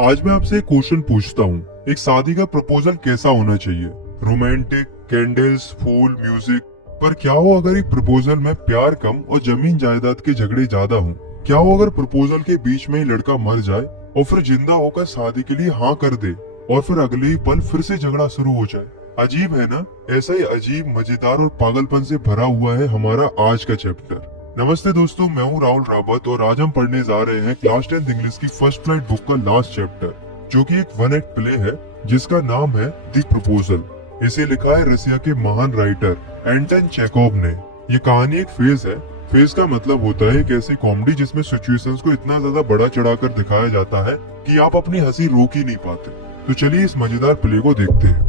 आज मैं आपसे एक क्वेश्चन पूछता हूँ। एक शादी का प्रपोजल कैसा होना चाहिए? रोमांटिक, कैंडल्स, फूल, म्यूजिक। पर क्या हो अगर एक प्रपोजल में प्यार कम और जमीन जायदाद के झगड़े ज्यादा हों? क्या हो अगर प्रपोजल के बीच में ही लड़का मर जाए और फिर जिंदा होकर शादी के लिए हाँ कर दे और फिर अगले ही पल फिर से झगड़ा शुरू हो जाए? अजीब है ना? ऐसा ही अजीब, मजेदार और पागलपन से भरा हुआ है हमारा आज का चैप्टर। नमस्ते दोस्तों, मैं हूँ राहुल रावत और आज हम पढ़ने जा रहे हैं क्लास 10th इंग्लिश की फर्स्ट फ्लाइट बुक का लास्ट चैप्टर, जो कि एक वन एक्ट प्ले है जिसका नाम है द प्रपोजल। इसे लिखा है रसिया के महान राइटर एंटन चेकोव ने। ये कहानी एक फेज है। फेज का मतलब होता है एक ऐसी कॉमेडी जिसमें सिचुएशंस को इतना ज्यादा बड़ा चढ़ाकर दिखाया जाता है कि आप अपनी हंसी रोक ही नहीं पाते। तो चलिए इस मजेदार प्ले को देखते हैं।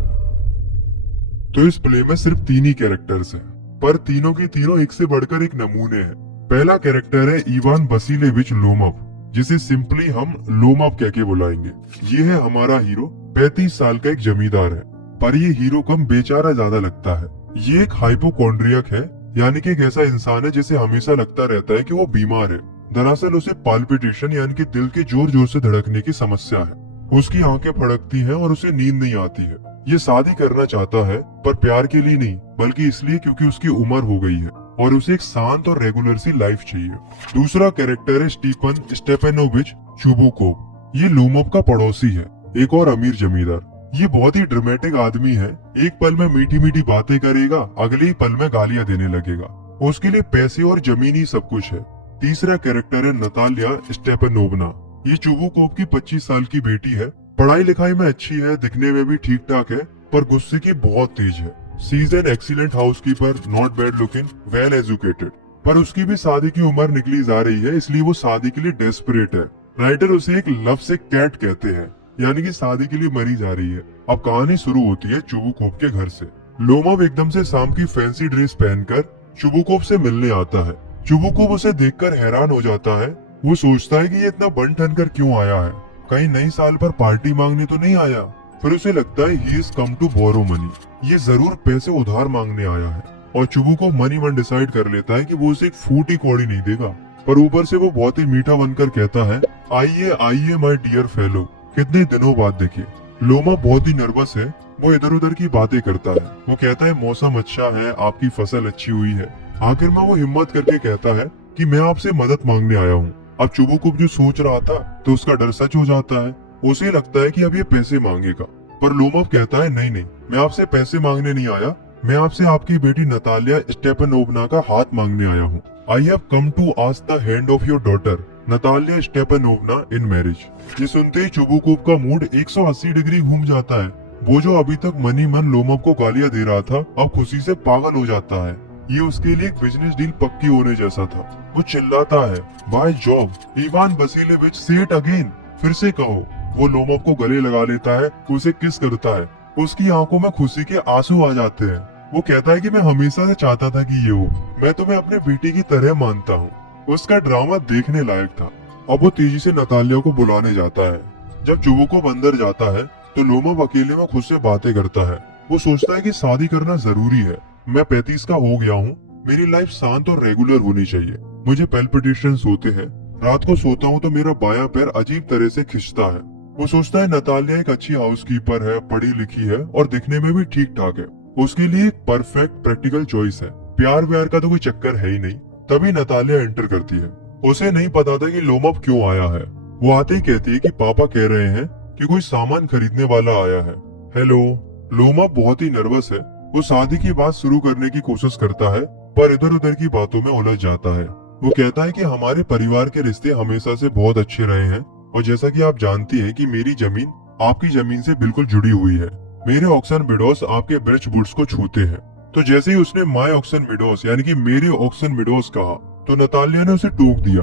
तो इस प्ले में सिर्फ 3 ही कैरेक्टर्स हैं, पर तीनों के तीनों एक से बढ़कर एक नमूने हैं। पहला कैरेक्टर है इवान वसीलेविच लोमव, जिसे सिंपली हम लोमव कह के बुलाएंगे। ये है हमारा हीरो। 35 साल का एक जमींदार है, पर ये हीरो कम बेचारा ज्यादा लगता है। ये एक हाइपोकॉन्ड्रियक है, यानी कि एक ऐसा इंसान है जिसे हमेशा लगता रहता है कि वो बीमार है। दरअसल उसे पाल्पिटेशन यानी कि दिल के जोर जोर से धड़कने की समस्या है। उसकी आंखें फड़कती हैं और उसे नींद नहीं आती है। ये शादी करना चाहता है, पर प्यार के लिए नहीं, बल्कि इसलिए क्योंकि उसकी उम्र हो गई है और उसे एक शांत और रेगुलर सी लाइफ चाहिए। दूसरा कैरेक्टर है स्टीफन स्टेपेनोविच चुबुकोव। ये लोमव का पड़ोसी है, एक और अमीर जमींदार। ये बहुत ही ड्रामेटिक आदमी है। एक पल में मीठी मीठी बातें करेगा, अगले ही पल में गालियां देने लगेगा। उसके लिए पैसे और जमीन ही सब कुछ है। तीसरा कैरेक्टर है नतालिया स्टेपनोवना। ये चुबुकोव की 25 साल की बेटी है। पढ़ाई लिखाई में अच्छी है, दिखने में भी ठीक ठाक है, पर गुस्से की बहुत तेज है। She is an excellent housekeeper, not bad looking, well educated. पर उसकी भी शादी की उम्र निकली जा रही है, इसलिए वो शादी के लिए डेस्परेट है। राइटर उसे एक लव से कैट कहते हैं, यानी कि शादी के लिए मरी जा रही है। अब कहानी शुरू होती है चुबुकोव के घर से। लोमव एकदम से शाम की फैंसी ड्रेस पहनकर चुबुकोव से मिलने आता है। चुबुकोव उसे देखकर हैरान हो जाता है। वो सोचता है कि ये इतना बन ठन कर क्यों आया है, कहीं नई साल पर पार्टी मांगने तो नहीं आया। फिर उसे लगता है he is come to borrow money, ये जरूर पैसे उधार मांगने आया है। और चुबुकोव मनी मन डिसाइड कर लेता है कि वो उसे एक फूटी कौड़ी नहीं देगा। पर ऊपर से वो बहुत ही मीठा बनकर कहता है, आइए आइए माय डियर फेलो, कितने दिनों बाद देखे। लोमा बहुत ही नर्वस है। वो इधर उधर की बातें करता है। वो कहता है मौसम अच्छा है, आपकी फसल अच्छी हुई है। आखिर में वो हिम्मत करके कहता है कि मैं आपसे मदद मांगने आया हूँ। अब चुबुकोव जो सोच रहा था तो उसका डर सच हो जाता है। उसे लगता है कि अब ये पैसे मांगेगा, पर लोमव कहता है नहीं नहीं, मैं आपसे पैसे मांगने नहीं आया, मैं आपसे आपकी बेटी नतालिया स्टेपनोवना का हाथ मांगने आया हूँ। I have come to ask the hand of your daughter Natalia Stepanovna in marriage. ये सुनते ही चुबुकोव का मूड 180 डिग्री घूम जाता है। वो जो अभी तक मनी मन लोमव को गालियां दे रहा था, अब खुशी से पागल हो जाता है। ये उसके लिए एक बिजनेस डील पक्की होने जैसा था। वो चिल्लाता है, बाय जॉब इवान वसीलेविच, से इट अगेन, फिर से कहो। वो लोमव को गले लगा लेता है, उसे किस करता है। उसकी आंखों में खुशी के आंसू आ जाते हैं। वो कहता है कि मैं हमेशा से चाहता था कि ये हो, मैं तुम्हें अपने बेटी की तरह मानता हूँ। उसका ड्रामा देखने लायक था। अब वो तेजी से नतालिया को बुलाने जाता है। जब चुबुकोव अंदर जाता है तो लोमव अकेले में खुद से बातें करता है। वो सोचता है कि शादी करना जरूरी है। मैं 35 का हो गया हूँ, मेरी लाइफ शांत और रेगुलर होनी चाहिए। मुझे पैल्पिटेशंस होते हैं, रात को सोता हूँ तो मेरा बायां पैर अजीब तरह से खिंचता है। वो सोचता है नतालिया एक अच्छी हाउसकीपर है, पढ़ी लिखी है और दिखने में भी ठीक ठाक है। उसके लिए एक परफेक्ट प्रैक्टिकल चॉइस है। प्यार व्यार का तो कोई चक्कर है ही नहीं। तभी नतालिया एंटर करती है। उसे नहीं पता था कि लोमव क्यों आया है। वो आते ही कहती है कि पापा कह रहे हैं कि कोई सामान खरीदने वाला आया है। हेलो। लोमव बहुत ही नर्वस है। वो शादी की बात शुरू करने की कोशिश करता है, पर इधर उधर की बातों में उलझ जाता है। वो कहता है कि हमारे परिवार के रिश्ते हमेशा से बहुत अच्छे रहे हैं और जैसा कि आप जानती हैं कि मेरी जमीन आपकी जमीन से बिल्कुल जुड़ी हुई है। मेरे ऑक्सन मिडोस आपके ब्रिच वुड्स को छूते हैं। तो जैसे ही उसने माय ऑक्सन मिडोस यानी कि मेरे ऑक्सन मिडोस कहा तो नतालिया ने उसे टोक दिया।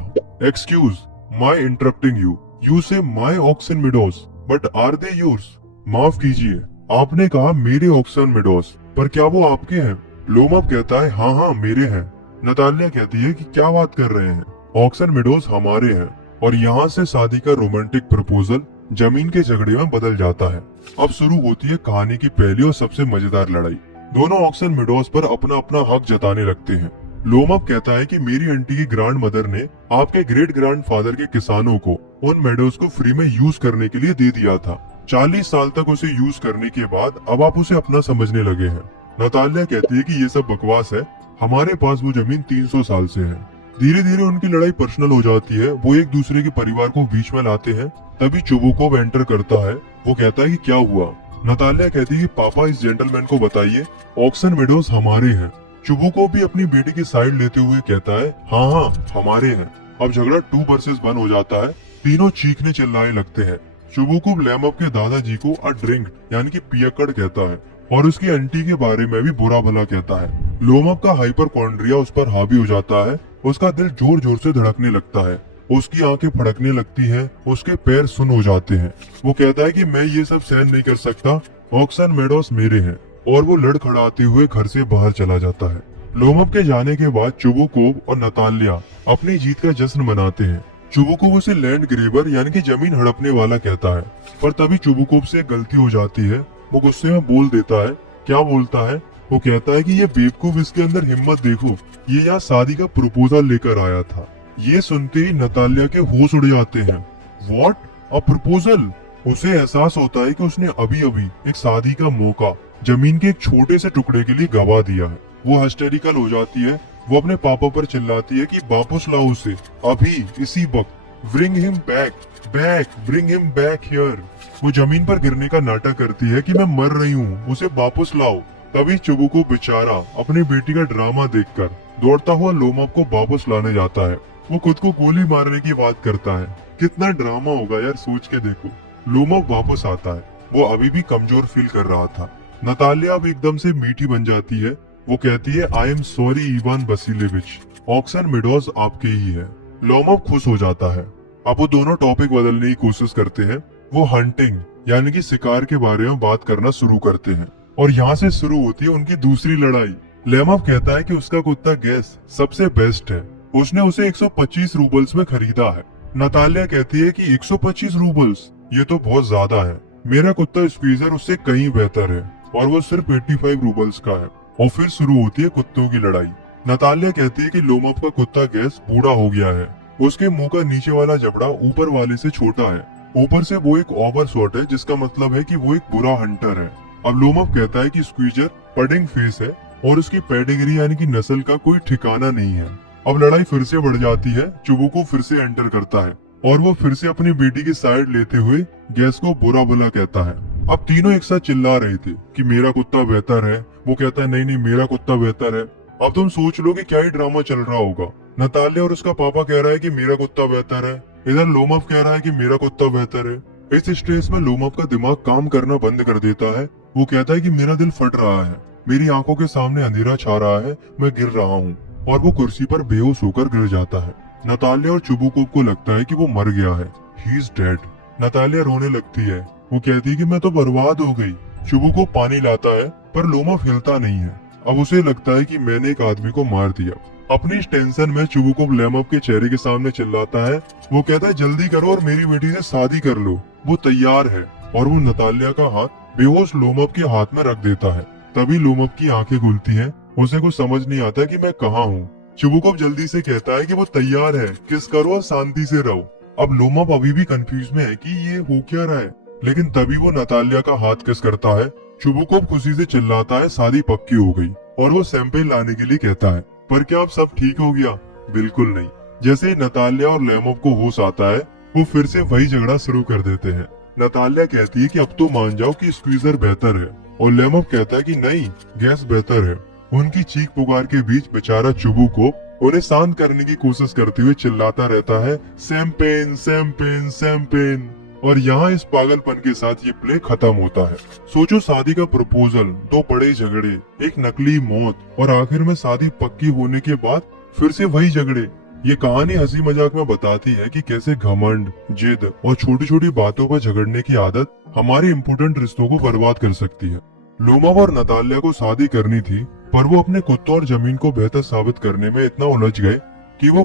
Excuse my interrupting you, you say my Oxen Meadows but are they yours. माफ कीजिए, आपने कहा मेरे ऑक्सन मिडोस, पर क्या वो आपके हैं? लोमव कहता है हाँ हाँ मेरे हैं। नतालिया कहती है कि क्या बात कर रहे हैं, ऑक्सन मिडोस हमारे हैं। और यहाँ से शादी का रोमांटिक प्रपोजल जमीन के झगड़े में बदल जाता है। अब शुरू होती है कहानी की पहली और सबसे मजेदार लड़ाई। दोनों ऑक्सन मिडोस पर अपना अपना हक जताने लगते हैं। लोमअप कहता है कि मेरी आंटी की ग्रैंड मदर ने आपके ग्रेट ग्रैंड फादर के किसानों को उन मेडोज को फ्री में यूज करने के लिए दे दिया था। 40 साल तक उसे यूज करने के बाद अब आप उसे अपना समझने लगे हैं। नतालिया कहती है कि ये सब बकवास है, हमारे पास वो जमीन 300 साल से है। धीरे धीरे उनकी लड़ाई पर्सनल हो जाती है, वो एक दूसरे के परिवार को बीच में लाते हैं। तभी चुबुकोव एंटर करता है। वो कहता है कि क्या हुआ। नतालिया कहती है कि पापा इस जेंटलमैन को बताइए ऑक्सन मेडोज हमारे हैं। चुबुकोव भी अपनी बेटी की साइड लेते हुए कहता है हाँ हाँ हमारे हैं। अब झगड़ा 2 वर्सेस 1 हो जाता है। तीनों चीखने चिल्लाने लगते हैं। चुबुकोव लेमअप के दादाजी को अ ड्रिंक यानी कि पियक्कड़ कहता है और उसकी आंटी के बारे में भी बुरा भला कहता है। लोमअप का हाइपरकॉन्ड्रिया उस पर हावी हो जाता है। उसका दिल जोर जोर से धड़कने लगता है, उसकी आंखें फड़कने लगती हैं, उसके पैर सुन्न हो जाते हैं। वो कहता है कि मैं ये सब सहन नहीं कर सकता, ऑक्सन मेडोज मेरे हैं, और वो लड़खड़ाते हुए घर से बाहर चला जाता है। लोमअप के जाने के बाद चुबुकोव और नतालिया अपनी जीत का जश्न मनाते हैं। चुबुकोव उसे लैंड ग्रेबर यानी कि जमीन हड़पने वाला कहता है, पर तभी चुबुकोव से गलती हो जाती है। वो गुस्से में बोल देता है। क्या बोलता है? वो कहता है कि ये बेवकूफ, इसके अंदर हिम्मत देखो, ये यहाँ शादी का प्रपोजल लेकर आया था। ये सुनते ही नतालिया के होश उड़ जाते हैं। व्हाट? A proposal? उसे एहसास होता है कि उसने अभी अभी एक शादी का मौका जमीन के एक छोटे से टुकड़े के लिए गवा दिया है। वो हिस्टेरिकल हो जाती है। वो अपने पापा पर चिल्लाती है कि वापस लाओ उसे, अभी इसी वक्त। Bring him back, back, bring him back here. वो जमीन पर गिरने का नाटक करती है कि मैं मर रही हूँ, उसे वापस लाओ। तभी चुबुको बेचारा अपनी बेटी का ड्रामा देखकर दौड़ता हुआ लोमअप को वापस लाने जाता है। वो खुद को गोली मारने की बात करता है। कितना ड्रामा होगा यार, सोच के देखो। लोमअप वापस आता है। वो अभी भी कमजोर फील कर रहा था। नतालिया अब एकदम से मीठी बन जाती है। वो कहती है I am sorry Ivan Vasilevich, Oxen Meadows आपके ही है। लोमअप खुश हो जाता है। अब वो दोनों टॉपिक बदलने की कोशिश करते हैं। वो हंटिंग यानी कि शिकार के बारे में बात करना शुरू करते हैं और यहाँ से शुरू होती है उनकी दूसरी लड़ाई। लेमअप कहता है कि उसका कुत्ता गैस सबसे बेस्ट है, उसने उसे 125 रूबल्स में खरीदा है। नतालिया कहती है कि 125 रूबल्स, ये तो बहुत ज्यादा है। मेरा कुत्ता स्क्वीजर उससे कहीं बेहतर है और वो सिर्फ 85 रूबल्स का है। और फिर शुरू होती है कुत्तों की लड़ाई। नतालिया कहती है कि लोमअप का कुत्ता गैस बूढ़ा हो गया है, उसके मुंह का नीचे वाला जबड़ा ऊपर वाले से छोटा है, ऊपर से वो एक ओवर शॉट है, जिसका मतलब है कि वो एक बुरा हंटर है। अब लोमअप कहता है कि स्क्वीजर पडिंग फेस है और उसकी पेडिग्री यानी कि नस्ल का कोई ठिकाना नहीं है। अब लड़ाई फिर से बढ़ जाती है। चुबुको फिर से एंटर करता है और वो फिर से अपनी बेटी की साइड लेते हुए गैस को बुरा भला कहता है। अब तीनों एक साथ चिल्ला रहे थे कि मेरा कुत्ता बेहतर है। वो कहता है नहीं नहीं मेरा कुत्ता बेहतर है। अब तुम सोच लो कि क्या ही ड्रामा चल रहा होगा। नतालिया और उसका पापा कह रहा है कि मेरा कुत्ता बेहतर है, इधर लोमअप कह रहा है कि मेरा कुत्ता बेहतर है। इस स्ट्रेस में लोमअप का दिमाग काम करना बंद कर देता है। वो कहता है कि मेरा दिल फट रहा है, मेरी आंखों के सामने अंधेरा छा रहा है, मैं गिर रहा हूँ। और वो कुर्सी पर बेहोश होकर गिर जाता है। नतालिया और चुबुकोव को लगता है कि वो मर गया है, ही इज डेड। नतालिया रोने लगती है। वो कहती है कि मैं तो बर्बाद हो गई। चुबुकोव पानी लाता है पर लोमअप हिलता नहीं है। अब उसे लगता है कि मैंने एक आदमी को मार दिया। अपनी इस टेंशन में चुबुकोव लेमअप के चेहरे के सामने चिल्लाता है। वो कहता है जल्दी करो और मेरी बेटी से शादी कर लो, वो तैयार है। और वो नतालिया का हाथ बेहोश लोमअप के हाथ में रख देता है। तभी लोमअप की आंखें खुलती हैं। उसे कुछ समझ नहीं आता कि मैं कहाँ हूँ। चुबुकोव जल्दी से कहता है कि वो तैयार है, किस करो और शांति से रहो। अब लोमअप अभी भी कंफ्यूज में है कि ये हो क्या रहा है, लेकिन तभी वो नतालिया का हाथ किस करता है। चुबुकोव खुशी से चिल्लाता है शादी पक्की हो गई और वो शैंपेन लाने के लिए कहता है। पर क्या अब सब ठीक हो गया? बिल्कुल नहीं। जैसे ही नतालिया और लेमअप को होश आता है, वो फिर से वही झगड़ा शुरू कर देते हैं। नतालिया कहती है कि अब तो मान जाओ कि स्क्वीजर बेहतर है और लेमअप कहता है कि नहीं, गैस बेहतर है। उनकी चीख पुकार के बीच बेचारा चुबुकोव उन्हें शांत करने की कोशिश करते हुए चिल्लाता रहता है शैंपेन शैंपेन शैंपेन। और यहाँ इस पागलपन के साथ ये प्ले खत्म होता है। सोचो शादी का प्रपोजल, 2 बड़े झगड़े, एक नकली मौत और आखिर में शादी पक्की होने के बाद फिर से वही झगड़े। ये कहानी हंसी मजाक में बताती है कि कैसे घमंड, जिद और छोटी छोटी बातों पर झगड़ने की आदत हमारे इम्पोर्टेंट रिश्तों को बर्बाद कर सकती है। लोमअप और नतालिया को शादी करनी थी, पर वो अपने कुत्तों और जमीन को बेहतर साबित करने में इतना उलझ गए कि वो